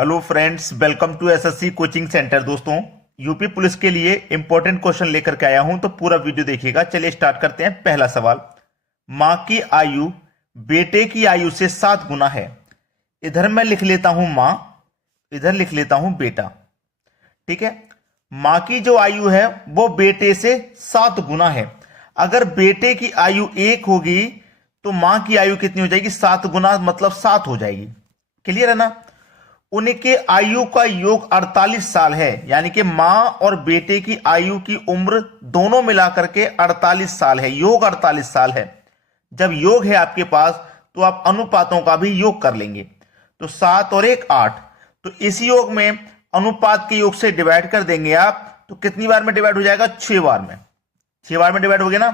Hello friends, welcome to SSC coaching centre. दोस्तों, UP police के लिए इंपॉर्टेंट क्वेश्चन लेकर के आया हूं, तो पूरा वीडियो देखिएगा। चलिए स्टार्ट करते हैं। पहला सवाल, मां की आयु बेटे की आयु से 7 गुना है। इधर मैं लिख लेता हूं मां, इधर लिख लेता हूं बेटा। ठीक है, मां की जो आयु है वो बेटे से 7 गुना है। अगर बेटे की आयु 1 होगी तो मां की आयु कितनी हो जाएगी? 7 गुना, मतलब 7 हो जाएगी। क्लियर है ना? उनके आयु का योग 48 साल है, यानी कि मां और बेटे की आयु की उम्र दोनों मिलाकर के 48 साल है। योग 48 साल है। जब योग है आपके पास तो आप अनुपातों का भी योग कर लेंगे। तो 7 और 1 8, तो इस योग में अनुपात के योग से डिवाइड कर देंगे आप, तो कितनी बार में डिवाइड हो जाएगा? 6 बार में। 6 बार में डिवाइड हो गया ना।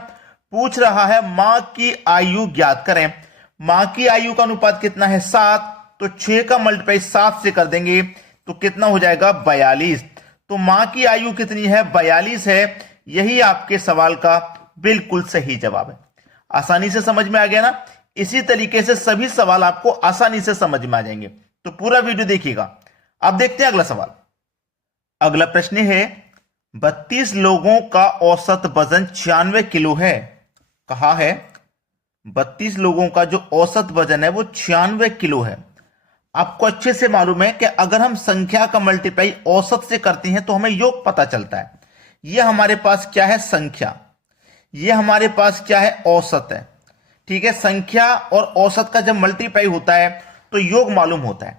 पूछ रहा है मां की आयु ज्ञात करें। मां की आयु का अनुपात कितना है? 7। तो 6 का मल्टीप्लाई 7 से कर देंगे तो कितना हो जाएगा? 42। तो मां की आयु कितनी है? 42 है। यही आपके सवाल का बिल्कुल सही जवाब है। आसानी से समझ में आ गया ना? इसी तरीके से सभी सवाल आपको आसानी से समझ में आ जाएंगे। तो पूरा वीडियो देखिएगा। अब देखते हैं अगला सवाल। अगला प्रश्न है, 32 लोगों का औसत वजन 96 किलो है। कहा है 32 लोगों का जो औसत वजन है वो 96 किलो है। आपको अच्छे से मालूम है कि अगर हम संख्या का मल्टीप्लाई औसत से करते हैं तो हमें योग पता चलता है। यह हमारे पास क्या है? संख्या। यह हमारे पास क्या है? औसत है। ठीक है, संख्या और औसत का जब मल्टीप्लाई होता है तो योग मालूम होता है।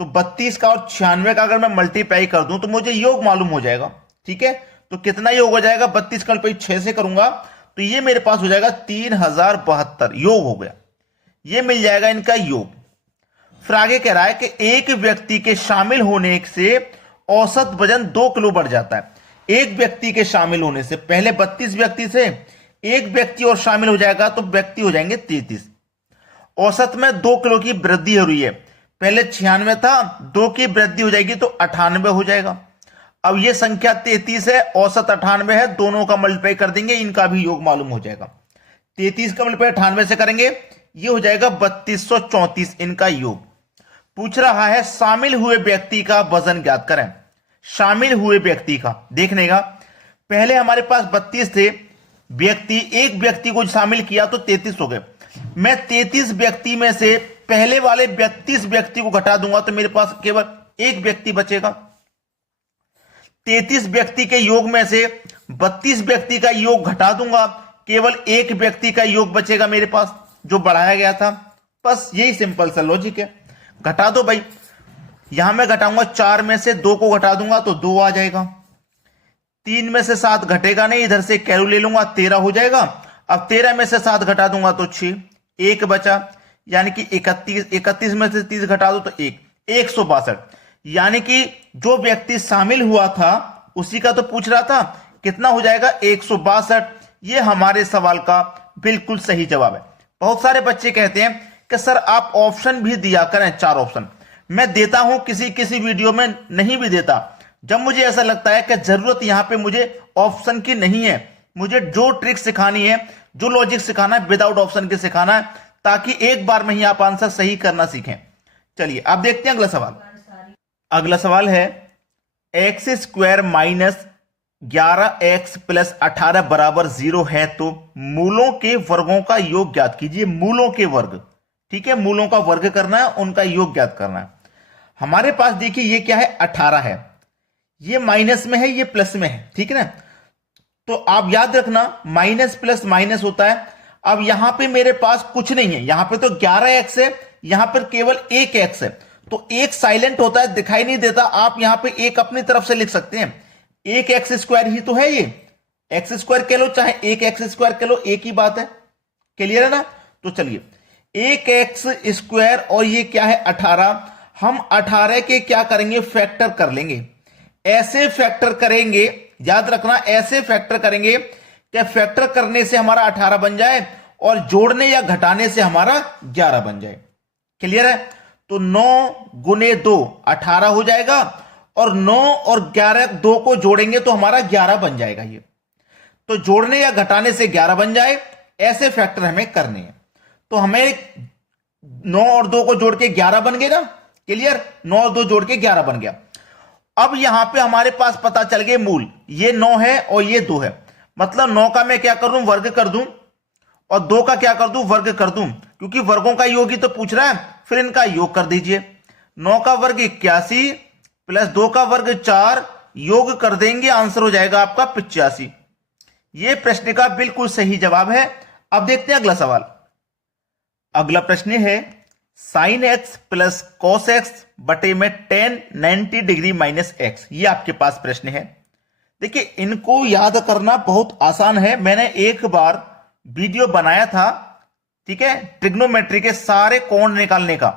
तो 32 का और 96 का अगर मैं मल्टीप्लाई कर दूं तो मुझे योग मालूम हो जाएगा। ठीक है, तो कितना योग हो जाएगा? 32 का मल्टीप्लाई 6 से करूंगा तो ये मेरे पास हो जाएगा 3072 योग हो गया। ये मिल जाएगा इनका योग। फिर आगे कह रहा है कि एक व्यक्ति के शामिल होने से औसत वजन 2 किलो बढ़ जाता है। एक व्यक्ति के शामिल होने से, पहले 32 व्यक्ति से एक व्यक्ति और शामिल हो जाएगा तो व्यक्ति हो जाएंगे 33। औसत में 2 किलो की वृद्धि हो रही है। पहले 96 था, 2 की वृद्धि हो जाएगी तो 98 हो जाएगा। अब ये संख्या 33 है, औसत 98 है, दोनों का मल्टीप्लाई कर देंगे, इनका भी योग मालूम हो जाएगा। 33 का मल्टीप्लाई 98 से करेंगे, ये हो जाएगा 3234 इनका योग। पूछ रहा है शामिल हुए व्यक्ति का वजन ज्ञात करें। शामिल हुए व्यक्ति का देखने का, पहले हमारे पास 32 थे व्यक्ति, एक व्यक्ति को शामिल किया तो 33 हो गए। मैं 33 व्यक्ति में से पहले वाले 32 व्यक्ति को घटा दूंगा तो मेरे पास केवल एक व्यक्ति बचेगा। 33 व्यक्ति के योग में से 32 व्यक्ति का योग घटा दूंगा, केवल एक व्यक्ति का योग बचेगा मेरे पास जो बढ़ाया गया था। बस यही सिंपल सा लॉजिक है। घटा दो भाई, यहां मैं घटाऊंगा 4 में से 2 को घटा दूंगा तो 2 आ जाएगा। 3 में से 7 घटेगा नहीं, इधर से कैलू ले लूंगा, 13 हो जाएगा। अब 13 में से 7 घटा दूंगा तो 6, 1 बचा, यानी कि 31। 31 में से 30 घटा दो तो 1, 162। यानी कि जो व्यक्ति शामिल हुआ था उसी का तो पूछ रहा था, कितना हो जाएगा? 162। ये हमारे सवाल का बिल्कुल सही जवाब है। बहुत सारे बच्चे कहते हैं कि सर आप ऑप्शन भी दिया करें, 4 ऑप्शन। मैं देता हूं, किसी किसी वीडियो में नहीं भी देता, जब मुझे ऐसा लगता है कि जरूरत यहां पे मुझे ऑप्शन की नहीं है। मुझे जो ट्रिक सिखानी है, जो लॉजिक सिखाना है, विदाउट ऑप्शन के सिखाना है, ताकि एक बार में ही आप आंसर सही करना सीखें। चलिए अब देखते हैं अगला सवाल। अगला सवाल है, x square minus 11x plus 18 बराबर 0 है तो मूलों के वर्गों का योग ज्ञात कीजिए। मूलों के वर्ग, ठीक है, मूलों का वर्ग करना है, उनका योग ज्ञात करना है। हमारे पास देखिए ये क्या है? 18 है। ये माइनस में है, ये प्लस में है, ठीक है ना? तो आप याद रखना, माइनस प्लस माइनस होता है। अब यहां पे मेरे पास कुछ नहीं है, यहां पे तो 11x है, यहां पर केवल 1x है। तो एक साइलेंट होता है, दिखाई नहीं देता। आप यहां पे एक अपनी तरफ से लिख सकते हैं, 1x स्क्वायर ही तो है। ये एक्स स्क्वायर कह लो चाहे 1x स्क्वायर कह लो, एक ही बात है। क्लियर है ना? तो चलिए 1x स्क्वायर और ये क्या है? 18। हम 18 के क्या करेंगे? फैक्टर कर लेंगे। ऐसे फैक्टर करेंगे, याद रखना, ऐसे फैक्टर करेंगे कि फैक्टर करने से हमारा 18 बन जाए और जोड़ने या घटाने से हमारा 11 बन जाए। क्लियर है? तो 9 गुने 2 18 हो जाएगा, और 9 और 11 2 को जोड़ेंगे तो हमारा 11 बन जाएगा। ये तो जोड़ने या घटाने से 11 बन जाए, ऐसे फैक्टर हमें करने हैं। तो हमें 9 और 2 को जोड़ के 11 बन गए ना। क्लियर, 9 और 2 जोड़ के 11 बन गया। अब यहां पे हमारे पास पता चल गए मूल, ये 9 है और ये 2 है, मतलब 9 का मैं क्या कर दूं, वर्ग कर दूं, और 2 का क्या कर दूं, वर्ग कर दूं, क्योंकि वर्गों का योग ही तो पूछ रहा है। फिर इनका योग कर दीजिए, 9 का वर्ग 81 प्लस 2 का वर्ग 4, योग कर देंगे, आंसर हो जाएगा आपका 85। ये प्रश्न का बिल्कुल सही जवाब है। अब देखते हैं अगला सवाल। अगला प्रश्न है sine x plus cos x बटे में टेन 90 डिग्री माइनस एक्स। ये आपके पास प्रश्न है। देखिए, इनको याद करना बहुत आसान है। मैंने एक बार वीडियो बनाया था, ठीक है, ट्रिग्नोमेट्री के सारे कोण निकालने का।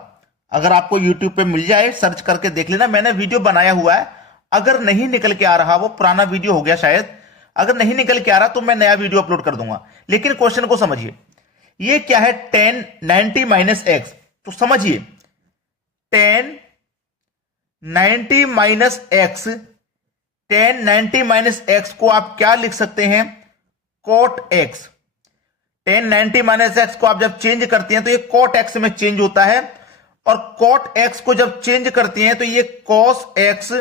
अगर आपको यूट्यूब पे मिल जाए, सर्च करके देख लेना, मैंने वीडियो बनाया हुआ है। अगर नहीं निकल के आ रहा, वो पुराना वीडियो हो गया शायद, अगर नहीं निकल के आ रहा तो मैं नया वीडियो अपलोड कर दूंगा। लेकिन क्वेश्चन को समझिए, ये क्या है, टेन 90 माइनस एक्स। तो समझिए, tan 90 minus x, tan 90 minus x को आप क्या लिख सकते हैं, cot x. Tan 90 minus x को आप जब चेंज करते हैं तो ये कोट एक्स में चेंज होता है, और कोट एक्स को जब चेंज करते हैं तो ये cos x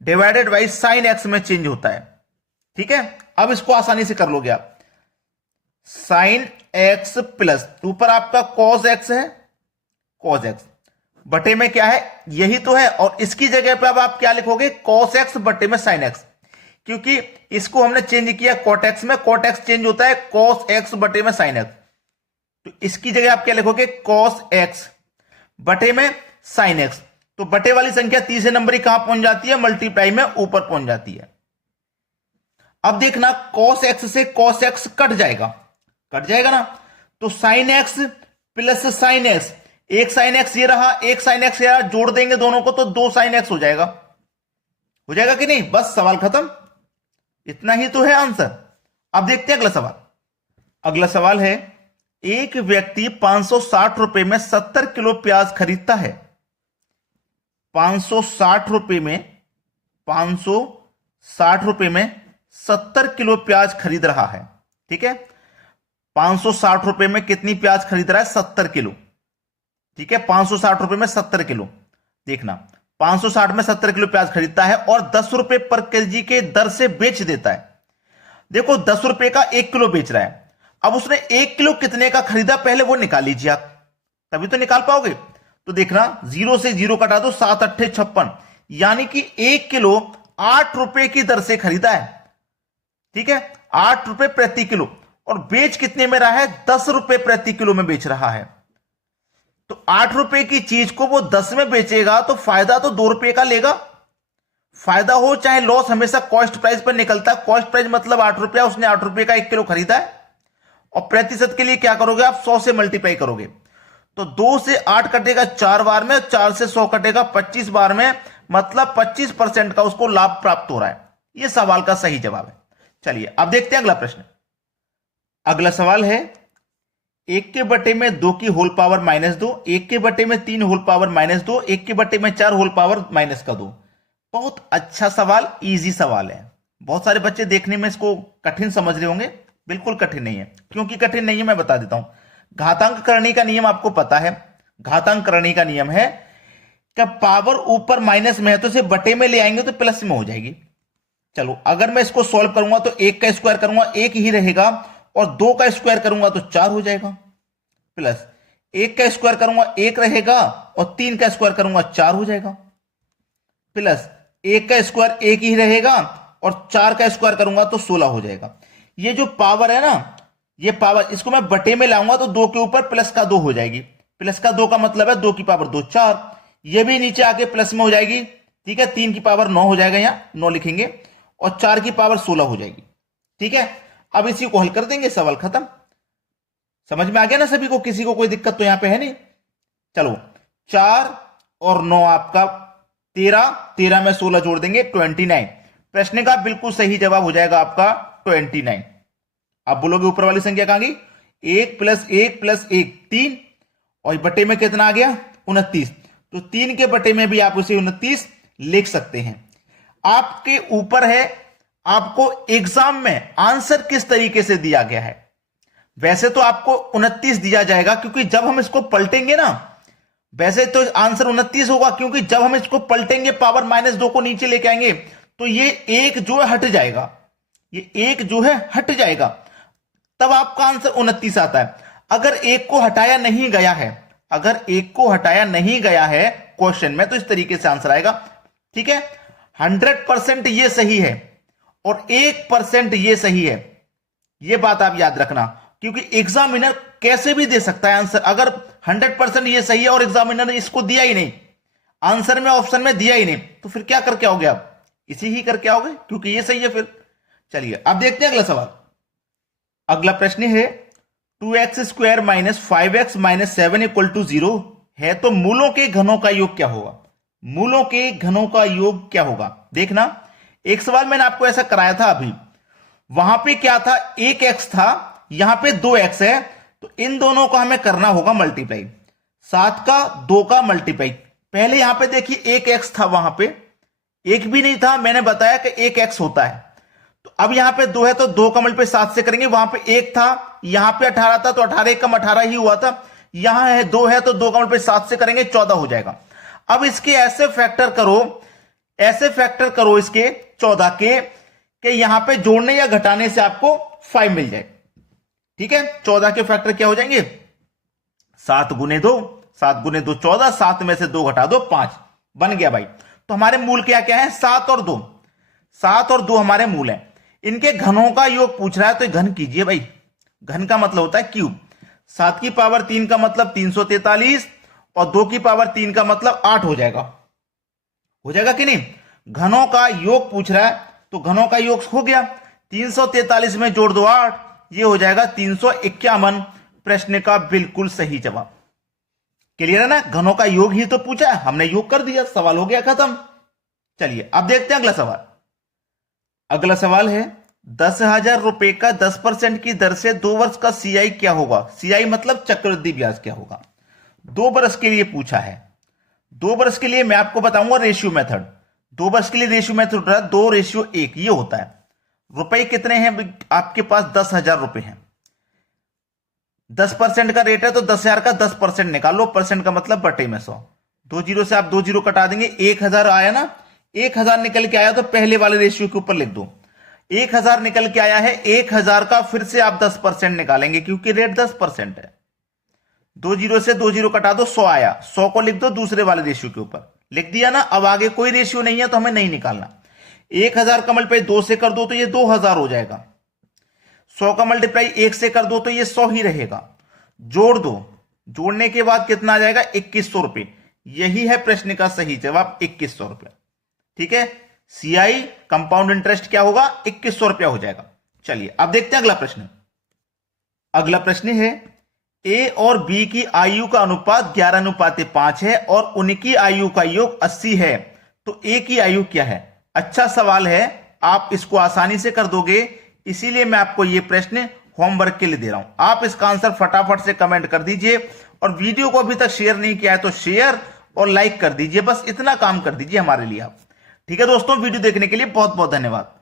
divided by sine x में चेंज होता है। ठीक है, अब इसको आसानी से कर लोगे आप। साइन एक्स प्लस ऊपर आपका कॉस एक्स है, कॉस एक्स बटे में क्या है, यही तो है, और इसकी जगह पे अब आप क्या लिखोगे, कॉस एक्स बटे में साइन एक्स, क्योंकि इसको हमने चेंज किया कोट एक्स में, कोट एक्स चेंज होता है कॉस एक्स बटे में साइन एक्स। तो इसकी जगह आप क्या लिखोगे, कॉस एक्स बटे में साइन एक्स। तो बटे वाली संख्या तीसरे नंबर ही कहां पहुंच जाती है, मल्टीप्लाई में ऊपर पहुंच जाती है। अब देखना, कॉस एक्स से कॉस एक्स कट जाएगा, कट जाएगा ना, तो sine x plus sine x, एक साइन एक्स ये रहा, एक साइन एक्स ये रहा, जोड़ देंगे दोनों को तो 2 साइन एक्स हो जाएगा। हो जाएगा कि नहीं, बस सवाल खत्म, इतना ही तो है आंसर। अब देखते हैं अगला सवाल। अगला सवाल है, एक व्यक्ति 560 रुपए में 70 किलो प्याज खरीदता है। 560 रुपए में 560 रुपए में 70 किलो प्याज खरीद रहा है। ठीक है, 560 रुपए में कितनी प्याज खरीद रहा है, 70 किलो। ठीक है, 560 रुपए में 70 किलो। देखना, 560 में 70 किलो प्याज खरीदता है और 10 रुपए पर केजी के दर से बेच देता है। देखो, 10 रुपए का 1 किलो बेच रहा है। अब उसने 1 किलो कितने का खरीदा, पहले वो निकाल लीजिए आप, तभी तो निकाल पाओगे। तो देखना, 0 से 0 कटा दो, 7 8 56, यानी कि 1 किलो 8 रुपए की दर से खरीदा है। ठीक है, 8 रुपए प्रति किलो, और बेच कितने में रहा है, 10 रुपए प्रति किलो में बेच रहा है। तो 8 रुपए की चीज को वो 10 में बेचेगा तो फायदा तो 2 रुपए का लेगा। फायदा हो चाहे लॉस, हमेशा कॉस्ट प्राइस पर निकलता है। कॉस्ट प्राइस मतलब 8 रुपया, उसने 8 रुपए का 1 किलो खरीदा है, और प्रतिशत के लिए क्या करोगे आप, 100 से मल्टीप्लाई करोगे। तो 2 से 8 कटेगा 4 बार में, 4 से 100 कटेगा 25 बार में, मतलब 25% का उसको लाभ प्राप्त हो रहा है। यह सवाल का सही जवाब है। चलिए अब देखते हैं अगला प्रश्न। अगला सवाल है, 1 के बटे में 2 की होल पावर -2, 1 के बटे में 3 होल पावर -2, 1 के बटे में 4 होल पावर -2। बहुत अच्छा सवाल, इजी सवाल है। बहुत सारे बच्चे देखने में इसको कठिन समझ रहे होंगे, बिल्कुल कठिन नहीं है। क्योंकि कठिन नहीं है, मैं बता देता हूं। घातांक करने का नियम आपको पता है, घातांक करने का नियम है कि पावर ऊपर माइनस में है तो इसे बटे में ले आएंगे तो प्लस में हो जाएगी। चलो, अगर मैं इसको सॉल्व करूंगा तो 1 का स्क्वायर करूंगा 1 ही रहेगा, और 2 का स्क्वायर करूंगा तो 4 हो जाएगा, प्लस 1 का स्क्वायर करूंगा 1 रहेगा, और 3 का स्क्वायर करूंगा 4 हो जाएगा, प्लस 1 का स्क्वायर 1 ही रहेगा, और 4 का स्क्वायर करूंगा तो 16 हो जाएगा। ये जो पावर है ना, ये पावर, इसको मैं बटे में लाऊंगा तो 2 के ऊपर प्लस का 2 हो जाएगी। प्लस का 2 का मतलब है 2 की पावर 2 4, ये भी नीचे आके प्लस में हो जाएगी। ठीक है, 3 की पावर 9 हो जाएगा, यहां 9 लिखेंगे, और 4 की पावर 16 हो जाएगी। ठीक है, अब इसी को हल कर देंगे, सवाल खत्म। समझ में आ गया ना सभी को, किसी को कोई दिक्कत तो यहां पे है नहीं। चलो, 4 और 9 आपका 13, 13 में 16 जोड़ देंगे 29। प्रश्न का बिल्कुल सही जवाब हो जाएगा आपका 29। आप बोलोगे ऊपर वाली संख्या कहां गई, 1 प्लस 1 प्लस 1 3, और बटे में कितना आ गया 29। तो 3 के बटे में भी आप उसे 29 लिख सकते हैं। आपके ऊपर है, आपको एग्जाम में आंसर किस तरीके से दिया गया है। वैसे तो आपको 29 दिया जाएगा, क्योंकि जब हम इसको पलटेंगे ना, वैसे तो आंसर 29 होगा, क्योंकि जब हम इसको पलटेंगे पावर -2 को नीचे लेके आएंगे तो ये एक जो है हट जाएगा, ये एक जो है हट जाएगा, तब आपका आंसर 29 आता है। अगर एक को हटाया नहीं गया है, अगर एक को हटाया नहीं गया है क्वेश्चन में, तो इस तरीके से आंसर आएगा। ठीक है, 100% ये सही है और 1% ये सही है, ये बात आप याद रखना, क्योंकि एग्जामिनर कैसे भी दे सकता है आंसर। अगर 100% ये सही है और एग्जामिनर ने इसको दिया ही नहीं, आंसर में ऑप्शन में दिया ही नहीं, तो फिर क्या करके आओगे आप? इसी ही करके आओगे, क्योंकि ये सही है फिर। चलिए अब देखते हैं अगला सवाल। अगला प्रश्न है 2x² - 5x - 7 = 0 है तो मूलों के घनों का योग क्या होगा? मूलों के घनों का योग क्या होगा? देखना, एक सवाल मैंने आपको ऐसा कराया था अभी, वहां पे क्या था, 1x था, यहां पे 2x है, तो इन दोनों का हमें करना होगा मल्टीप्लाई, 7 का 2 का मल्टीप्लाई। पहले यहां पे देखिए 1x था, वहां पे 1 भी नहीं था, मैंने बताया कि 1x होता है, तो अब यहां पे 2 है तो 2 का मल्टीप्लाई 7 से करेंगे, वहां पे 1 था, यहां पे 18 था, तो 18 कम 18 ही हुआ था, यहां है 2 है तो 2 का मल्टीप्लाई 7 से करेंगे 14 हो जाएगा। अब इसके ऐसे फैक्टर करो, ऐसे फैक्टर करो इसके 14 के कि यहां पे जोड़ने या घटाने से आपको 5 मिल जाए। ठीक है, 14 के फैक्टर क्या हो जाएंगे, 7 गुने 2, 7 गुने 2 14, 7 में से 2 घटा दो 5, बन गया भाई। तो हमारे मूल क्या क्या है, 7 और 2, 7 और 2 हमारे मूल हैं। इनके घनों का योग पूछ रहा है, तो घन कीजिए भाई, घन का मतलब होता है क्यूब, 7 की पावर 3 का मतलब 343 और 2 की पावर 3 का मतलब 8 हो जाएगा, हो जाएगा कि नहीं? घनों का योग पूछ रहा है तो घनों का योग हो गया, 343 में जोड़ दो 8, ये हो जाएगा 351, प्रश्न का बिल्कुल सही जवाब। क्लियर है ना, घनों का योग ही तो पूछा है, हमने योग कर दिया, सवाल हो गया खत्म। चलिए अब देखते हैं अगला सवाल। अगला सवाल है 10,000 रुपए का 10% की दर से 2 वर्ष का CI क्या होगा? CI मतलब चक्रवृद्धि ब्याज क्या होगा? 2 वर्ष के लिए पूछा है। 2 वर्ष के लिए मैं आपको बताऊंगा रेशियो मेथड। 2 वर्ष के लिए रेशियो मेथड 2:1 ये होता है। रुपए कितने हैं आपके पास? 10,000 रुपए हैं, 10% का रेट है तो 10,000 का 10% निकालो, परसेंट का मतलब बटे में 100, 2 जीरो से आप 2 जीरो कटा देंगे, 1,000 आया ना, 1,000 निकल के आया तो पहले वाले रेशियो के ऊपर लिख दो, 1,000 निकल के आया है, 1,000 का फिर से आप 10% निकालेंगे क्योंकि रेट 10% है, 2 जीरो से 2 जीरो कटा दो, 100 आया, 100 को लिख दो दूसरे वाले रेशियो के ऊपर, लिख दिया ना। अब आगे कोई रेशियो नहीं है तो हमें नहीं निकालना। 1,000 का मल्टीप्लाई 2 से कर दो तो ये 2,000 हो जाएगा, 100 का मल्टीप्लाई 1 से कर दो तो ये 100 ही रहेगा, जोड़ दो, जोड़ने के बाद कितना आ जाएगा? 2,100 रुपए। यही है प्रश्न का सही जवाब, 2,100 रुपए। ठीक है, CI कंपाउंड इंटरेस्ट क्या होगा? 2,100 रुपया हो जाएगा। चलिए अब देखते हैं अगला प्रश्न। अगला प्रश्न है A और B की आयु का अनुपात 11:5 है और उनकी आयु का योग 80 है, तो A की आयु क्या है? अच्छा सवाल है, आप इसको आसानी से कर दोगे, इसीलिए मैं आपको यह प्रश्न होमवर्क के लिए दे रहा हूं। आप इसका आंसर फटाफट से कमेंट कर दीजिए और वीडियो को अभी तक शेयर नहीं किया है तो शेयर और लाइक कर दीजिए, बस इतना काम कर दीजिए हमारे लिए आप। ठीक है दोस्तों, वीडियो देखने के लिए बहुत बहुत धन्यवाद।